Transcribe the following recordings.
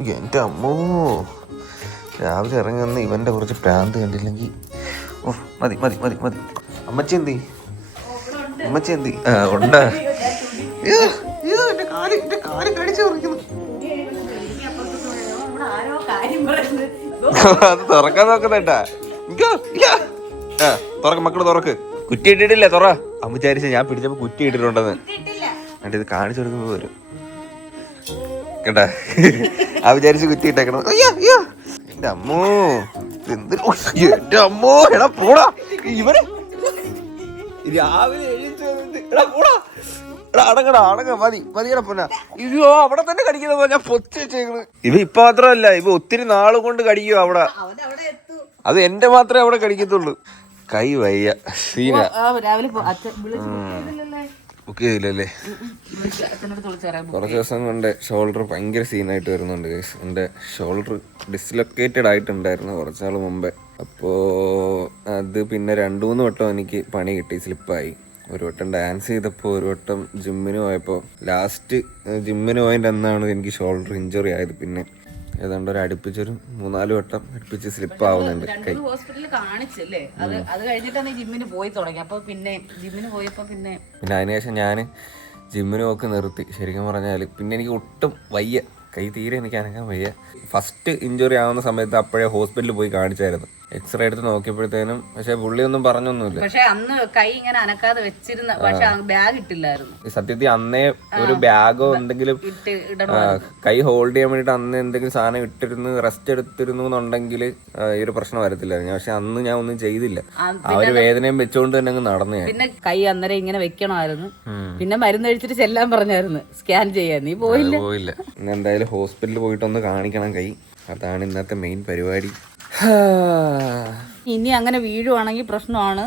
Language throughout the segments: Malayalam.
എൻ്റെ അമ്മോ, രാവിലെ ഇറങ്ങി വന്ന് ഇവൻ്റെ കുറച്ച് പ്രാന്ത് കണ്ടില്ലെങ്കിൽ ഓ മതി മതി മതി മതി. അമ്മച്ചി എന്തി? അമ്മച്ചി എന്തി? ആ ഉണ്ടാ. എൻ്റെ കാല് കടിച്ചു പറിക്കുന്നു. അത് തുറക്കാൻ നോക്കുന്നേട്ടാ. ആ തുറക്ക് മക്കള്, തുറക്ക്. കുറ്റി ഇട്ടിട്ടില്ലേ? തുറ. അമ്മ വിചാരിച്ച ഞാൻ പിടിച്ചപ്പോ കുറ്റി ഇട്ടിട്ടുണ്ടെന്ന്. എന്നിട്ട് ഇത് കാണിച്ചു കൊടുക്കുമ്പോ വരും കേട്ടാ. ആ വിചാരിച്ച് കുറ്റി ഇട്ടേക്കണം. അയ്യോ അയ്യോ എന്റെ അമ്മോ, എന്റെ അമ്മോ. എടാ പോടാ, ഇവരെ രാവിലെ അടങ്ങടാ അടങ്ങ മതി മതിയടാ പൊന്നാ. അയ്യോ അവിടെ തന്നെ കടിക്കുന്ന ഞാൻ പൊത്തി വെച്ചേക്കണ്. ഇവ ഇപ്പൊ മാത്രമല്ല, ഇവ ഒത്തിരി നാളും കൊണ്ട് കടിക്കും അവിടെ. അത് എന്റെ മാത്രമേ അവിടെ കടിക്കത്തുള്ളൂ. കൈ വയ്യ, സീന ബുക്ക് ചെയ്തില്ലല്ലേ. കുറച്ച് ദിവസം കൊണ്ട് ഷോൾഡർ ഭയങ്കര സീനായിട്ട് വരുന്നുണ്ട്. എൻ്റെ ഷോൾഡർ ഡിസ്ലൊക്കേറ്റഡ് ആയിട്ടുണ്ടായിരുന്നു കുറച്ചാൾ മുമ്പേ. അപ്പോൾ അത് പിന്നെ 2-3 വട്ടം എനിക്ക് പണി കിട്ടി, സ്ലിപ്പായി. ഒരു വട്ടം ഡാൻസ് ചെയ്തപ്പോൾ, ഒരു വട്ടം ജിമ്മിന് പോയപ്പോൾ. ലാസ്റ്റ് ജിമ്മിന് പോയതിൻ്റെ അന്നാണ് എനിക്ക് ഷോൾഡർ ഇഞ്ചുറി ആയത്. പിന്നെ ഏതാണ്ട് ഒരു അടുപ്പിച്ചൊരു 3-4 വട്ടം അടുപ്പിച്ച് സ്ലിപ്പ് ആവുന്നുണ്ട് കൈ. ഹോസ്പിറ്റലിൽ കാണിച്ചല്ലേ, അത് കഴിഞ്ഞിട്ടാണ് ജിമ്മിന് പോയി തുടങ്ങി. അപ്പോൾ പിന്നെ ജിമ്മിന് പോയപ്പോൾ പിന്നെ അതിനുശേഷം ഞാൻ ജിമ്മിന് പോക്ക് നിർത്തി. ശരിക്കും പറഞ്ഞാൽ പിന്നെ എനിക്ക് ഒട്ടും വയ്യ, കൈ തീരെ എനിക്ക് അനക്കാൻ വയ്യ. ഫസ്റ്റ് ഇഞ്ചുറി ആവുന്ന സമയത്ത് അപ്പോഴേ ഹോസ്പിറ്റലിൽ പോയി കാണിച്ചായിരുന്നു. എക്സ്റേ എടുത്ത് നോക്കിയപ്പോഴത്തേനും പക്ഷെ പുള്ളിയൊന്നും പറഞ്ഞൊന്നുമില്ല. പക്ഷെ അന്ന് കൈ ഇങ്ങനെ അനക്കാതെ വെച്ചിരുന്ന, പക്ഷെ ബാഗ് ഇട്ടില്ലായിരുന്നു. സത്യത്തിൽ അന്നേ ഒരു ബാഗോ എന്തെങ്കിലും കൈ ഹോൾഡ് ചെയ്യാൻ വേണ്ടിട്ട് അന്ന് എന്തെങ്കിലും സാധനം ഇട്ടിരുന്നു, റെസ്റ്റ് എടുത്തിരുന്നു എന്നുണ്ടെങ്കിൽ ഈ ഒരു പ്രശ്നം വരത്തില്ലായിരുന്നു. പക്ഷെ അന്ന് ഞാൻ ഒന്നും ചെയ്തില്ല. ആ ഒരു വേദനയും വെച്ചോണ്ട് തന്നെ അങ്ങ് നടന്നു ഞാൻ. പിന്നെ കൈ അന്നേരം ഇങ്ങനെ വെക്കണമായിരുന്നു. പിന്നെ മരുന്ന് കഴിച്ചിട്ട് ചെല്ലാൻ പറഞ്ഞായിരുന്നു, സ്കാൻ ചെയ്യാൻ. നീ പോയില്ല. ഇന്ന് എന്തായാലും ഹോസ്പിറ്റലിൽ പോയിട്ടൊന്ന് കാണിക്കണം കൈ. അതാണ് ഇന്നത്തെ മെയിൻ പരിപാടി. ഇനി അങ്ങനെ വീഴുവാണെങ്കിൽ പ്രശ്നമാണ്.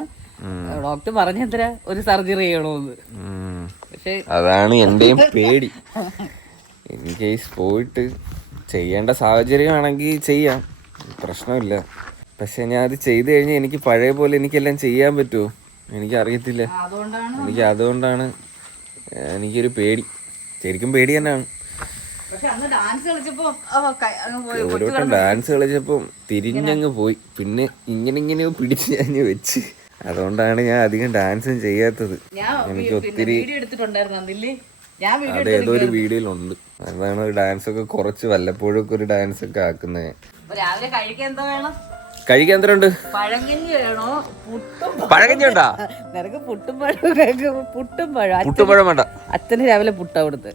ഡോക്ടർ പറഞ്ഞത്ര ഒരു സർജറി ചെയ്യണമെന്ന്. പക്ഷെ അതാണ് എന്റെയും പേടി. ഇൻ കേസ് പോയിട്ട് ചെയ്യേണ്ട സാഹചര്യമാണെങ്കിൽ ചെയ്യാം, പ്രശ്നമില്ല. പക്ഷെ ഞാൻ അത് ചെയ്തു കഴിഞ്ഞാൽ എനിക്ക് പഴയ പോലെ എനിക്കെല്ലാം ചെയ്യാൻ പറ്റുമോ എനിക്കറിയത്തില്ല. അതുകൊണ്ടാണ് എനിക്കൊരു പേടി. ശരിക്കും പേടി തന്നെയാണ്. ഒരു വട്ടം ഡാൻസ് കളിച്ചപ്പോ തിരിഞ്ഞങ്ങ് പോയി. പിന്നെ ഇങ്ങനെ പിടിച്ച് ഞാൻ വെച്ച്. അതുകൊണ്ടാണ് ഞാൻ അധികം ഡാൻസും ചെയ്യാത്തത്. എനിക്ക് ഒത്തിരി അത് ഏതോ ഒരു വീഡിയോയിലുണ്ട്. അതാണ് ഡാൻസ് ഒക്കെ കുറച്ച് വല്ലപ്പോഴും ഒക്കെ ഒരു ഡാൻസ് ഒക്കെ ആക്കുന്നത്. കഴിക്കാൻ എന്തരണ്ട്? പഴകഞ്ഞി ഉണ്ടാ? പുട്ടുംപഴം വേണ്ട. അച്ഛന് രാവിലെ പുട്ട കൊടുത്ത്.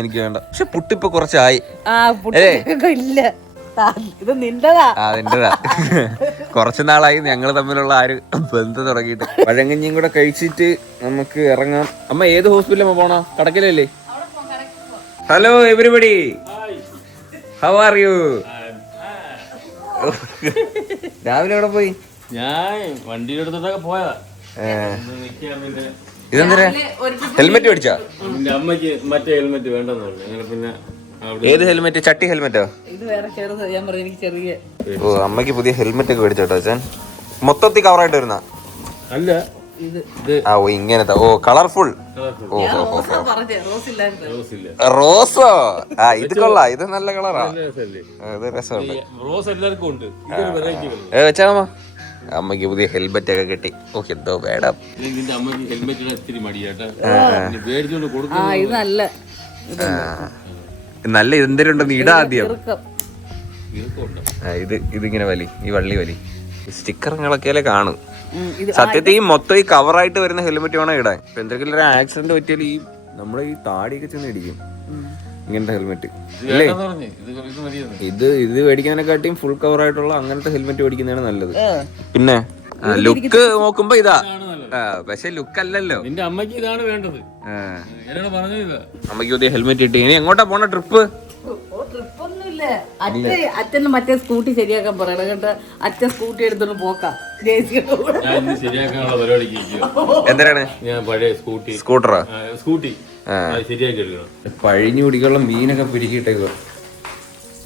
എനിക്ക് വേണ്ട. പക്ഷെ പുട്ടിപ്പൊ കുറച്ചായി. ഇല്ല, ഇത് നിന്റെതാ. നിന്റെതാ. കുറച്ചു നാളായി ഞങ്ങൾ തമ്മിലുള്ള ആ ഒരു ബന്ധം തുടങ്ങിയിട്ട്. പഴങ്കഞ്ഞിയും കൂടെ കഴിച്ചിട്ട് നമുക്ക് ഇറങ്ങാം. അമ്മ ഏത് ഹോസ്പിറ്റലിൽ പോണോ? കടക്കലല്ലേ? Hello everybody, how are you? രാവിലെ എവിടെ പോയി? ഞാൻ വണ്ടിയുടെ അടുത്തൊക്കെ പോയതാ. ഇതെന്തിനാ ഹെൽമെറ്റ് മേടിച്ചാ? അമ്മക്ക് മറ്റേ ഹെൽമെറ്റ് വേണ്ടെന്ന് പറഞ്ഞു. പിന്നെ ഏത് ഹെൽമെറ്റ്? ചട്ടി ഹെൽമെറ്റോ? ഓ, അമ്മക്ക് പുതിയ ഹെൽമെറ്റ് ഒക്കെ മേടിച്ചോട്ടോ അച്ഛൻ. മൊത്തത്തിൽ കവറായിട്ട് വരുന്ന അല്ല. ഓ ഇങ്ങനത്തെ. ഓ കളർഫുൾ. റോസോ? ഇത് കൊള്ളാം, ഇത് നല്ല കളറാ, ഇത് രസമുണ്ട്. റോസ് എല്ലാവർക്കും ഉണ്ട്. വെച്ചാമ അമ്മക്ക് പുതിയ ഹെൽമെറ്റ് ഒക്കെ കിട്ടി. ഓക്കെ, എന്തോ വേണം. നല്ല എന്തിനുണ്ടെന്ന് ഇടാ ആദ്യം. ഇതിങ്ങനെ വലി, ഈ വള്ളി വലി. സ്റ്റിക്കറുകളൊക്കെ കാണും. സത്യത്തിൽ ഈ മൊത്തം ഈ കവറായിട്ട് വരുന്ന ഹെൽമെറ്റ് വേണം ഇടാൻ. ഇപ്പൊ എന്തെങ്കിലും ഒരു ആക്സിഡന്റ് പറ്റിയാൽ ഈ നമ്മുടെ ഈ താടിയൊക്കെ ചെന്ന് ഇടിക്കും ഇങ്ങനത്തെ ഹെൽമെറ്റ് അല്ലേ. ഇത് മേടിക്കാനെക്കാട്ടിയും ഫുൾ കവറായിട്ടുള്ള അങ്ങനത്തെ ഹെൽമെറ്റ് മേടിക്കുന്നതാണ് നല്ലത്. പിന്നെ ലുക്ക് നോക്കുമ്പോ ഇതാ, പക്ഷെ ലുക്ക് അല്ലല്ലോ. നിന്റെ അമ്മക്ക് ഇതാണ് വേണ്ടത്. അമ്മക്ക് പുതിയ ഹെൽമെറ്റ് കിട്ടി. ഇനി എങ്ങോട്ടാ പോണ ട്രിപ്പ്? അച്ഛന് മറ്റേ സ്കൂട്ടി ശരിയാക്കാൻ പറയണം കേട്ടോ. അച്ഛൻ സ്കൂട്ടി എടുത്തോണ്ട് പോക്കാം. ശരിയാക്കാനുള്ള പരിപാടിക്ക് എന്തിനാണ്? ഞാൻ പഴയ സ്കൂട്ടറാ സ്കൂട്ടി ശരിയാക്കി എടുക്കണം. പഴിഞ്ഞു കുടിക്കുള്ള മീനൊക്കെ പിരിക്കിട്ടേക്കോ.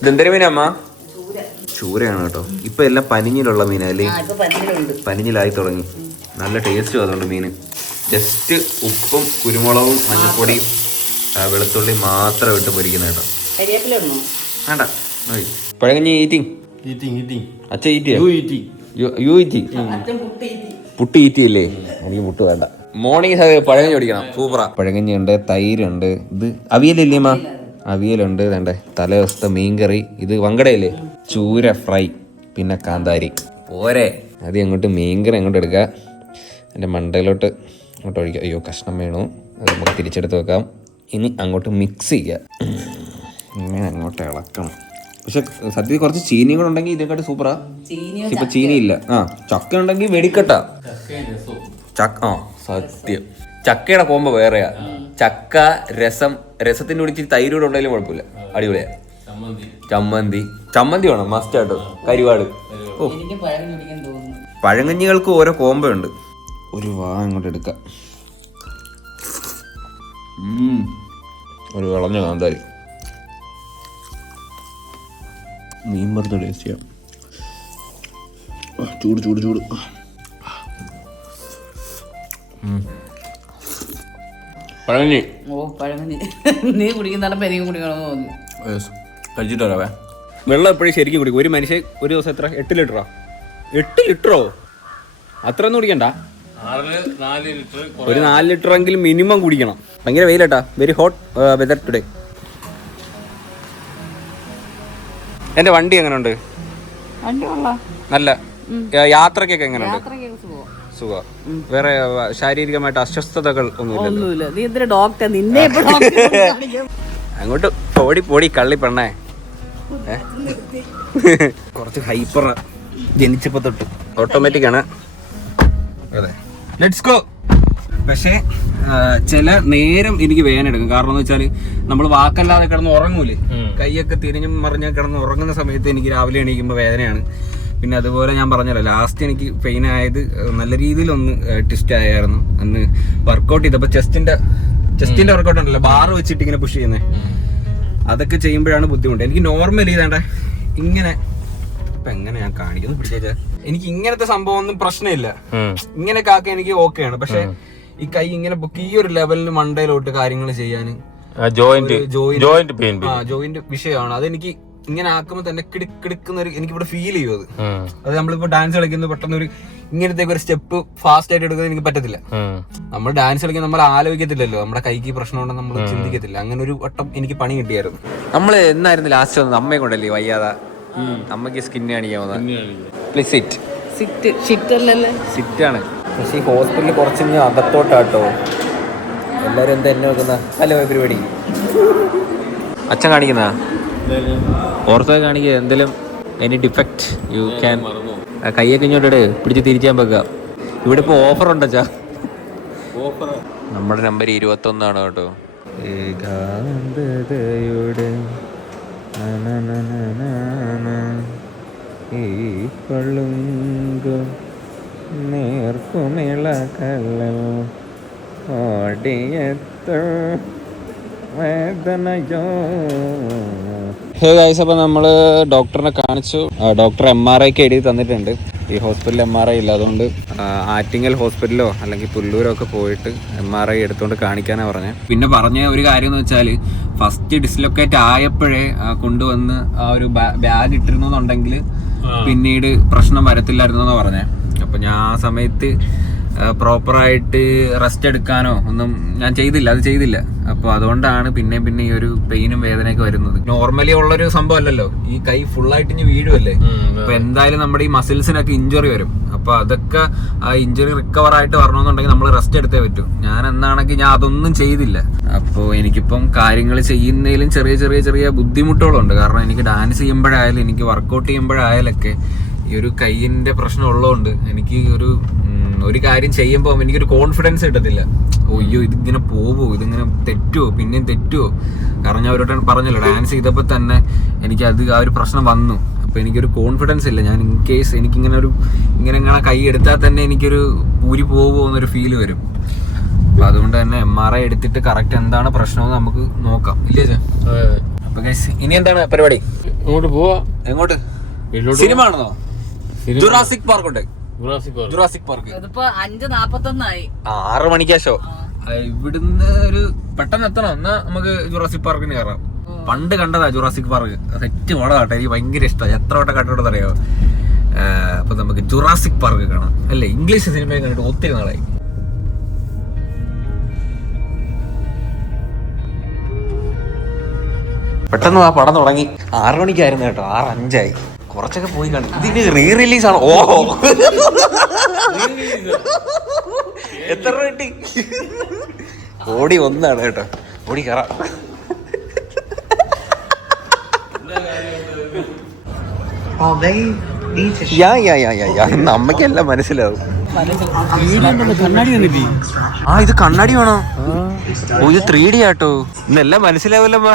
ഇതെന്തൊരു മീനമ്മ? ചൂരയാണ് കേട്ടോ. ഇപ്പൊ എല്ലാം പനിഞ്ഞിലുള്ള മീനല്ലേ? പനിഞ്ഞിലായി തുടങ്ങി. നല്ല ടേസ്റ്റും അതുകൊണ്ട് മീന്. ജസ്റ്റ് ഉപ്പും കുരുമുളകും മഞ്ഞൾപ്പൊടിയും വെളുത്തുള്ളി മാത്രം ഇട്ട് പൊരിക്കുന്ന കേട്ടോ. വേണ്ട പഴകഞ്ഞി ഈറ്റിങ് അച്ഛ ഈറ്റിയ യു ഈറ്റി പുട്ട് ഈറ്റിയല്ലേ എനിക്ക് പുട്ട് വേണ്ട. മോർണിംഗ് പഴകഞ്ഞി കുടിക്കണം, സൂപ്പറാ. പഴകഞ്ഞി ഉണ്ട്, തൈരുണ്ട്, ഇത് അവിയലല്ലേ അമ്മ? അവിയലുണ്ട്, വേണ്ടേ തലേ ദിവസത്തെ മീൻകറി, ഇത് വങ്കടയല്ലേ, ചൂര ഫ്രൈ, പിന്നെ കാന്താരി. പോരെ അത് അങ്ങോട്ട് മീൻകറി അങ്ങോട്ട് എടുക്കുക, എൻ്റെ മണ്ടയിലോട്ട് അങ്ങോട്ട് ഒഴിക്കുക. അയ്യോ കഷ്ണം വേണു, അത് നമുക്ക് തിരിച്ചെടുത്ത് വെക്കാം. ഇനി അങ്ങോട്ട് മിക്സ് ചെയ്യുക, ഇങ്ങനെ അങ്ങോട്ട് ഇളക്കണം. പക്ഷെ സത്യത്തിൽ കുറച്ച് ചീനിയും കൂടെ ഉണ്ടെങ്കിൽ ഇതിനെക്കാട്ടി സൂപ്പറാ. ഇപ്പൊ ചീനി ഇല്ല. ആ ചക്ക ഉണ്ടെങ്കിൽ വെടിക്കട്ടാ. ചക്ക സത്യം ചക്കയുടെ കോമ്പോ വേറെയാ. ചക്ക രസം, രസത്തിന്റെ കൂടി ഇച്ചിരി തൈരൂടെ ഉണ്ടെങ്കിലും കുഴപ്പമില്ല, അടിപൊളിയാ. ചമ്മന്തി വേണം മസ്റ്റ് ആട്ടോ, കരിവാട്. ഓ പഴങ്കഞ്ഞികൾക്ക് ഓരോ കോമ്പോ ഉണ്ട്. ഒരു വാ അങ്ങോട്ട് എടുക്കാം, ഒരു വിളഞ്ഞ കാന്താരി, മീൻ വറുത്ത ടേസ്റ്റ് ചെയ്യാം. ചൂട് ചൂട് ചൂട്. പഴങ്കഞ്ഞി. ഓ പഴങ്കഞ്ഞി നീ കുടിക്കുന്നുണ്ടപ്പോ എനിക്കും കുടിക്കണമെന്ന് തോന്നുന്നു. കഴിച്ചിട്ട് വരാവേ. വെള്ളം എപ്പോഴും ശരിക്കും കുടിക്കും. ഒരു മനുഷ്യൻ ഒരു ദിവസം എത്ര? 8 ലിറ്ററോ? 8 ലിറ്ററോ? അത്രയൊന്നും കുടിക്കണ്ട, ഒരു 4 ലിറ്ററെങ്കിലും മിനിമം കുടിക്കണം. ഭയങ്കര വെയിലട്ടാ, വെരി ഹോട്ട് വെതർ ടുഡേ. എന്റെ വണ്ടി എങ്ങനെയുണ്ട്? നല്ല യാത്രക്കൊക്കെ എങ്ങനെയുണ്ട്? സുഖം. വേറെ ശാരീരികമായിട്ട് അസ്വസ്ഥതകൾ ഒന്നുമില്ല. അങ്ങോട്ട് പോടി കള്ളി പെണ്ണേ. കുറച്ച് ഹൈപ്പർ ജനിച്ചപ്പോ തൊട്ട് ഓട്ടോമാറ്റിക് ആണ്. അതെ ലെറ്റ്സ് ഗോ. പക്ഷേ ചില നേരം എനിക്ക് വേദന എടുക്കും. കാരണം എന്ന് വെച്ചാൽ നമ്മൾ വാക്കല്ലാതെ കിടന്ന് ഉറങ്ങൂലേ, കൈയൊക്കെ തിരിഞ്ഞും മറിഞ്ഞ കിടന്ന് ഉറങ്ങുന്ന സമയത്ത് എനിക്ക് രാവിലെ എണീക്കുമ്പോൾ വേദനയാണ്. പിന്നെ അതുപോലെ ഞാൻ പറഞ്ഞല്ലോ, ലാസ്റ്റ് എനിക്ക് പെയിൻ ആയത് നല്ല രീതിയിലൊന്ന് ട്വിസ്റ്റ് ആയിരുന്നു. അന്ന് വർക്കൗട്ട് ചെയ്തപ്പോൾ ചെസ്റ്റിന്റെ വർക്കൗട്ട് ഉണ്ടല്ലോ, ബാർ വെച്ചിട്ട് ഇങ്ങനെ പുഷ് ചെയ്യുന്നത്, അതൊക്കെ ചെയ്യുമ്പോഴാണ് ബുദ്ധിമുട്ട്. എനിക്ക് നോർമലി ഇതാണ്ട ഇങ്ങനെ, ഇപ്പൊ എങ്ങനെ ഞാൻ കാണിക്കുന്നു പിടിച്ചാ, എനിക്ക് ഇങ്ങനത്തെ സംഭവം ഒന്നും പ്രശ്നമില്ല. ഇങ്ങനെയൊക്കെ ആക്കി എനിക്ക് ഓക്കെയാണ്. പക്ഷെ ഈ കൈ ഇങ്ങനെ പൊക്കി ഈ ഒരു ലെവലിന് മണ്ടയിലോട്ട് കാര്യങ്ങൾ ചെയ്യാൻ ജോയിന്റ് വിഷയമാണ്. അതെനിക്ക് ഇങ്ങനെ ആക്കുമ്പോൾ തന്നെ കിടക്കുന്ന ഒരു എനിക്കിവിടെ ഫീൽ ചെയ്യും. അത് നമ്മളിപ്പോ ഡാൻസ് കളിക്കുന്നത് പെട്ടെന്ന് ഒരു ഇങ്ങനത്തെ ഒരു സ്റ്റെപ്പ് ഫാസ്റ്റ് ആയിട്ട് എടുക്കുന്നത് എനിക്ക് പറ്റത്തില്ല. നമ്മൾ ഡാൻസ് കളിക്കുന്നത് നമ്മൾ ആലോചിക്കത്തില്ലല്ലോ, നമ്മുടെ കൈക്ക് പ്രശ്നമുണ്ടെന്ന് നമ്മൾ ചിന്തിക്കത്തില്ല. അങ്ങനെ ഒരു വട്ടം എനിക്ക് പണി കിട്ടിയായിരുന്നു. നമ്മള് എന്നായിരുന്നു ലാസ്റ്റ് വന്നത്? അമ്മയെ കൊണ്ടല്ലേ വയ്യാതെ, അമ്മക്ക് സ്കിൻ കാണിക്കാൻ സിറ്റാണ്. പക്ഷെ ഈ ഹോസ്പിറ്റലിൽ കുറച്ച് അകത്തോട്ടാട്ടോ എല്ലാരും എന്താ എന്നെ വെക്കുന്ന ഹലോ പരിപാടി. അച്ഛൻ കാണിക്കുന്ന ഓർത്തോ കാണിക്കുക, എന്തെങ്കിലും എനി ഡിഫക്റ്റ് യു ക്യാൻ. കൈയൊക്കെ ഇങ്ങോട്ട് പിടിച്ച് തിരിച്ചാൻ വെക്കുക. ഇവിടെ ഇപ്പോൾ ഓഫർ ഉണ്ടച്ചാ. നമ്മുടെ നമ്പർ 21 കേട്ടോ. ഏകാന്തതയുടെ ഈ പളുങ്കു നേർക്കുമിള കല്ലൽ ഓടിയെത്തു വേദനയോ. ഹേ ഗൈസ്, അപ്പോൾ നമ്മൾ ഡോക്ടറിനെ കാണിച്ചു. ഡോക്ടർ MRI എഴുതി തന്നിട്ടുണ്ട്. ഈ ഹോസ്പിറ്റലിൽ MRI ഇല്ല, അതുകൊണ്ട് ആറ്റിങ്ങൽ ഹോസ്പിറ്റലോ അല്ലെങ്കിൽ പുല്ലൂരോ ഒക്കെ പോയിട്ട് MRI എടുത്തുകൊണ്ട് കാണിക്കാനാണ് പറഞ്ഞത്. പിന്നെ പറഞ്ഞ ഒരു കാര്യം എന്ന് വെച്ചാൽ, ഫസ്റ്റ് ഡിസ്ലൊക്കേറ്റ് ആയപ്പോഴേ കൊണ്ടുവന്ന് ആ ഒരു ബാഗ് ഇട്ടിരുന്നുണ്ടെങ്കിൽ പിന്നീട് പ്രശ്നം വരത്തില്ലായിരുന്നു എന്നാണ് പറഞ്ഞത്. അപ്പം ഞാൻ ആ സമയത്ത് പ്രോപ്പറായിട്ട് റെസ്റ്റ് എടുക്കാനോ ഒന്നും ഞാൻ ചെയ്തില്ല. അപ്പോൾ അതുകൊണ്ടാണ് പിന്നെ ഈ ഒരു പെയിനും വേദനയൊക്കെ വരുന്നത്. നോർമലി ഉള്ളൊരു സംഭവം അല്ലല്ലോ, ഈ കൈ ഫുള്ളായിട്ട് ഇനി വീഴുമല്ലേ. അപ്പൊ എന്തായാലും നമ്മുടെ ഈ മസിൽസിനൊക്കെ ഇഞ്ചുറി വരും. അപ്പൊ അതൊക്കെ ആ ഇഞ്ചുറി റിക്കവർ ആയിട്ട് വരണമെന്നുണ്ടെങ്കിൽ നമ്മൾ റെസ്റ്റ് എടുത്തേ പറ്റൂ. ഞാൻ എന്നാണെങ്കിൽ ഞാൻ അതൊന്നും ചെയ്തില്ല. അപ്പോൾ എനിക്കിപ്പം കാര്യങ്ങൾ ചെയ്യുന്നതിലും ചെറിയ ബുദ്ധിമുട്ടുകളുണ്ട്. കാരണം എനിക്ക് ഡാൻസ് ചെയ്യുമ്പോഴായാലും എനിക്ക് വർക്കൗട്ട് ചെയ്യുമ്പോഴായാലൊക്കെ ഈ ഒരു കൈയിന്റെ പ്രശ്നം ഉള്ളതുകൊണ്ട് എനിക്ക് ഒരു കാര്യം ചെയ്യുമ്പോൾ എനിക്കൊരു കോൺഫിഡൻസ് കിട്ടത്തില്ല. അയ്യോ ഇതിങ്ങനെ പോവോ, ഇതിങ്ങനെ തെറ്റുമോ, പിന്നെയും തെറ്റുമോ. കാരണം ഞാൻ അവരോട് പറഞ്ഞല്ലോ, ഡാൻസ് ചെയ്തപ്പോൾ തന്നെ എനിക്ക് ആ ഒരു പ്രശ്നം വന്നു. അപ്പോൾ എനിക്കൊരു കോൺഫിഡൻസ് ഇല്ല. ഞാൻ ഇൻ കേസ് ഇങ്ങനെ കൈ എടുത്താൽ തന്നെ എനിക്കൊരു ഊരി പോവോ എന്നൊരു ഫീല് വരും. അപ്പോൾ അതുകൊണ്ട് തന്നെ MRI എടുത്തിട്ട് കറക്റ്റ് എന്താണ് പ്രശ്നമെന്ന് നമുക്ക് നോക്കാം, ഇല്ലേ ചേ? അപ്പോൾ ഗൈസ്, ഇനി എന്താണ് പരിപാടി? എങ്ങോട്ട്? സിനിമ ആണെന്നോ? ജുറാസിക് പാർക്ക് ഉണ്ട്. ജുറാസിക് പാർക്ക് 6 മണിക്കാ ഷോ. ഇവിടുന്ന് ഒരു പെട്ടെന്ന് എത്തണം, എന്നാ നമുക്ക് ജുറാസിക് പാർക്കിന് കയറാം. പണ്ട് കണ്ടതാ ജുറാസിക് പാർക്ക്. സെറ്റ് മോഡലാട്ടെ, എനിക്ക് ഭയങ്കര ഇഷ്ടമാണ്. എത്ര വട്ടം കണ്ടിട്ടുണ്ടെന്ന് അറിയോ? അപ്പൊ നമുക്ക് ജുറാസിക് പാർക്ക് കാണാം അല്ലേ. ഇംഗ്ലീഷ് സിനിമയെ കണ്ടിട്ട് ഒത്തിരി നാളായി. പെട്ടെന്ന് ആ പടം തുടങ്ങി. 6 മണിക്കായിരുന്നു കേട്ടോ, 6:05. കുറച്ചൊക്കെ പോയി കണ്ടു. ഇതിന് റീ റിലീസ് ആണ്. ഓഹോ, എത്ര രൂപ കിട്ടി? ഓടി ഒന്നാണ് കേട്ടോ, ഓടി കയറാം. ഇന്ന് അമ്മയ്ക്കെല്ലാം മനസ്സിലാവും. ആ ഇത് കണ്ണാടി വേണോ? ഓ ഇത് 3D ആട്ടോ. ഇന്നെല്ലാം മനസ്സിലാവില്ലമ്മ.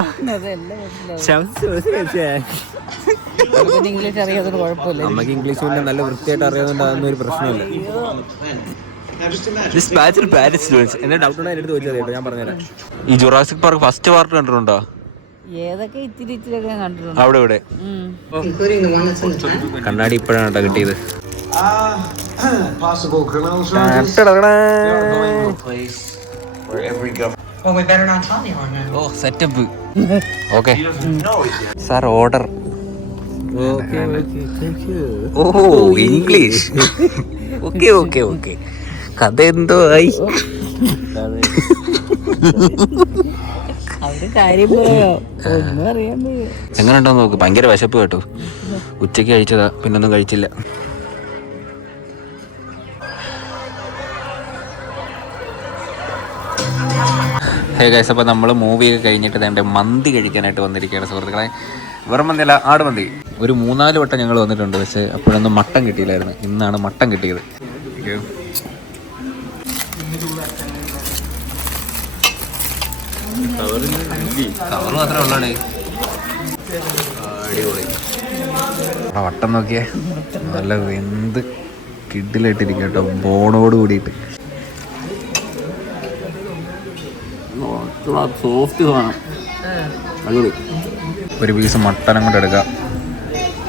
ഇംഗ്ലീഷ് അറിയാതൊരു കുഴപ്പമില്ല. അമ്മക്ക് ഇംഗ്ലീഷ് കൊണ്ട് നല്ല വൃത്തിയായിട്ട് അറിയാവുന്ന ഒരു പ്രശ്നമില്ല. എന്നെ ഡൗട്ട് ഉണ്ടോ എടുത്ത് ചോദിച്ചത് കേട്ടോ, ഞാൻ പറഞ്ഞുതരാം. ഈ ജുറാസിക് പാർക്ക് ഫസ്റ്റ് പാർട്ട് കണ്ടിട്ടുണ്ടോ? ഏതൊക്കെ ഇത്തിരി ഇത്തിരിയൊക്കെ കണ്ടിട്ടുണ്ട് അവിടെ ഇവിടെ. കണ്ണാടി ഇപ്പോഴാണ് കേട്ടോ കിട്ടിയത്. Oh setup. Okay sir, order. Oh English. Okay okay okay. കഥ എന്തോ ആയി. അവര് കാര്യം പറയോ, ഒന്നും അറിയാൻ വയ്യ. എങ്ങനെ ഉണ്ടോന്ന് നോക്ക്. ഭയങ്കര വിശപ്പ് കേട്ടോ. ഉച്ചയ്ക്ക് കഴിച്ചതാ, പിന്നൊന്നും കഴിച്ചില്ല. ഹേ ഗൈസ്, അപ്പോൾ നമ്മൾ മൂവിയൊക്കെ കഴിഞ്ഞിട്ട് എൻ്റെ മന്തി കഴിക്കാനായിട്ട് വന്നിരിക്കുകയാണ് സുഹൃത്തുക്കളെ. വെറും മന്തിയല്ല, ആടുമന്തി. ഒരു 3-4 വട്ടം ഞങ്ങൾ വന്നിട്ടുണ്ട്, പക്ഷേ അപ്പോഴൊന്നും മട്ടൻ കിട്ടിയില്ലായിരുന്നു. ഇന്നാണ് മട്ടൻ കിട്ടിയത്. കവർ മാത്രമേ ഉള്ളേ. അടിപൊളി. ആ വട്ടം നോക്കിയേ, നല്ല വെന്ത് കിഡിലായിട്ടിരിക്കും കേട്ടോ, ബോണോട് കൂടിയിട്ട്. സോഫ്റ്റ് സാധനം, അടിപൊളി. ഒരു പീസ് മട്ടൻ അങ്ങോട്ട് എടുക്കാം,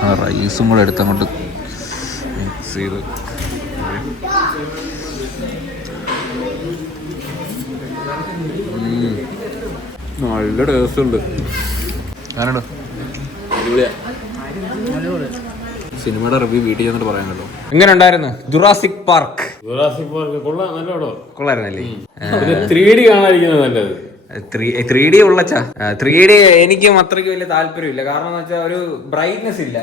ആ റൈസും കൂടെ എടുത്തങ്ങോട്ട് മിക്സ് ചെയ്ത്. നല്ല ടേസ്റ്റ് ഉണ്ട്. ഞാനുണ്ടോ സിനിമയുടെ റിവ്യൂ വീട്ടിൽ ചെന്നിട്ട് പറയാൻ കേട്ടോ. എങ്ങനെ ഉണ്ടായിരുന്നു ജുറാസിക് പാർക്ക്? ജുറാസിക് പാർക്ക് കൊള്ളായിരുന്നല്ലേ? 3D കാണാതിരിക്കുന്നത് നല്ലത്. 3D ഉള്ളച്ചാ. 3D എനിക്കും അത്രയ്ക്ക് വലിയ താല്പര്യമില്ല. കാരണം എന്ന് വെച്ചാൽ ഒരു ബ്രൈറ്റ്നെസ് ഇല്ല,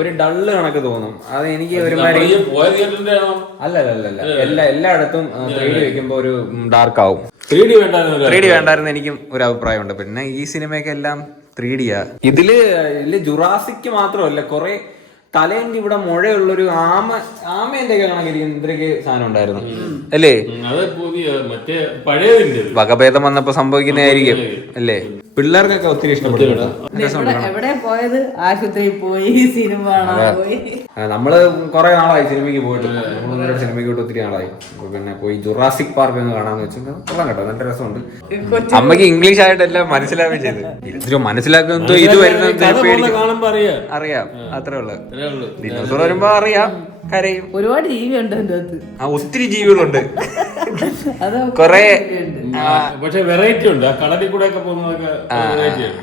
ഒരു ഡള്ള് കണക്ക് തോന്നും. അത് എനിക്ക് ഒരുമാതിരി. അല്ലല്ല, എല്ലായിടത്തും 3D വെക്കുമ്പോ ഒരു ഡാർക്ക് ആവും. 3D വേണ്ടായിരുന്നു എനിക്കും ഒരു അഭിപ്രായമുണ്ട്. പിന്നെ ഈ സിനിമയൊക്കെ എല്ലാം 3D യാ. ഇതില് ജുറാസിക് മാത്രമല്ല, കുറെ തലേന്റെ ഇവിടെ മുഴയുള്ളൊരു ആമേന്റെ ഒക്കെ കണക്കിരിക്കുന്ന ഇത്രയ്ക്ക് സാധനം ഉണ്ടായിരുന്നു അല്ലേ? വകഭേദം വന്നപ്പോ സംഭവിക്കുന്നതായിരിക്കും അല്ലേ? പിള്ളേർക്കൊക്കെ ഒത്തിരി ഇഷ്ടപ്പെട്ടു. എവിടെ പോയത്? ആശുപത്രിയിൽ പോയി, സിനിമ പോയി. നമ്മള് കുറെ നാളായി സിനിമയ്ക്ക് പോയിട്ട്. നമ്മളൊരു സിനിമയ്ക്ക് പോയിട്ട് ഒത്തിരി നാളായി. പിന്നെ പോയി ജുറാസിക് പാർക്ക് എന്ന് കാണാന്ന് വെച്ചാൽ കൊള്ളാം കേട്ടോ, നല്ല രസമുണ്ട്. അമ്മക്ക് ഇംഗ്ലീഷ് ആയിട്ടെല്ലാം മനസ്സിലാവുകയും ചെയ്ത്. മനസ്സിലാക്കുന്നത് ഇത് വരുന്നത് അറിയാം, അത്രേ ഉള്ളു. ദിനോസർ വരുമ്പോ അറിയാം, കരയും. ഒരുപാട് ജീവി ഉണ്ട് അതിന്റെ അകത്ത്. ഒത്തിരി ജീവികളുണ്ട്, കൊറേ. പക്ഷെ വെറൈറ്റി ഉണ്ട്. ആ കടലിൽ കൂടെ ഒക്കെ പോകുന്നതൊക്കെ വെറൈറ്റി ആണ്.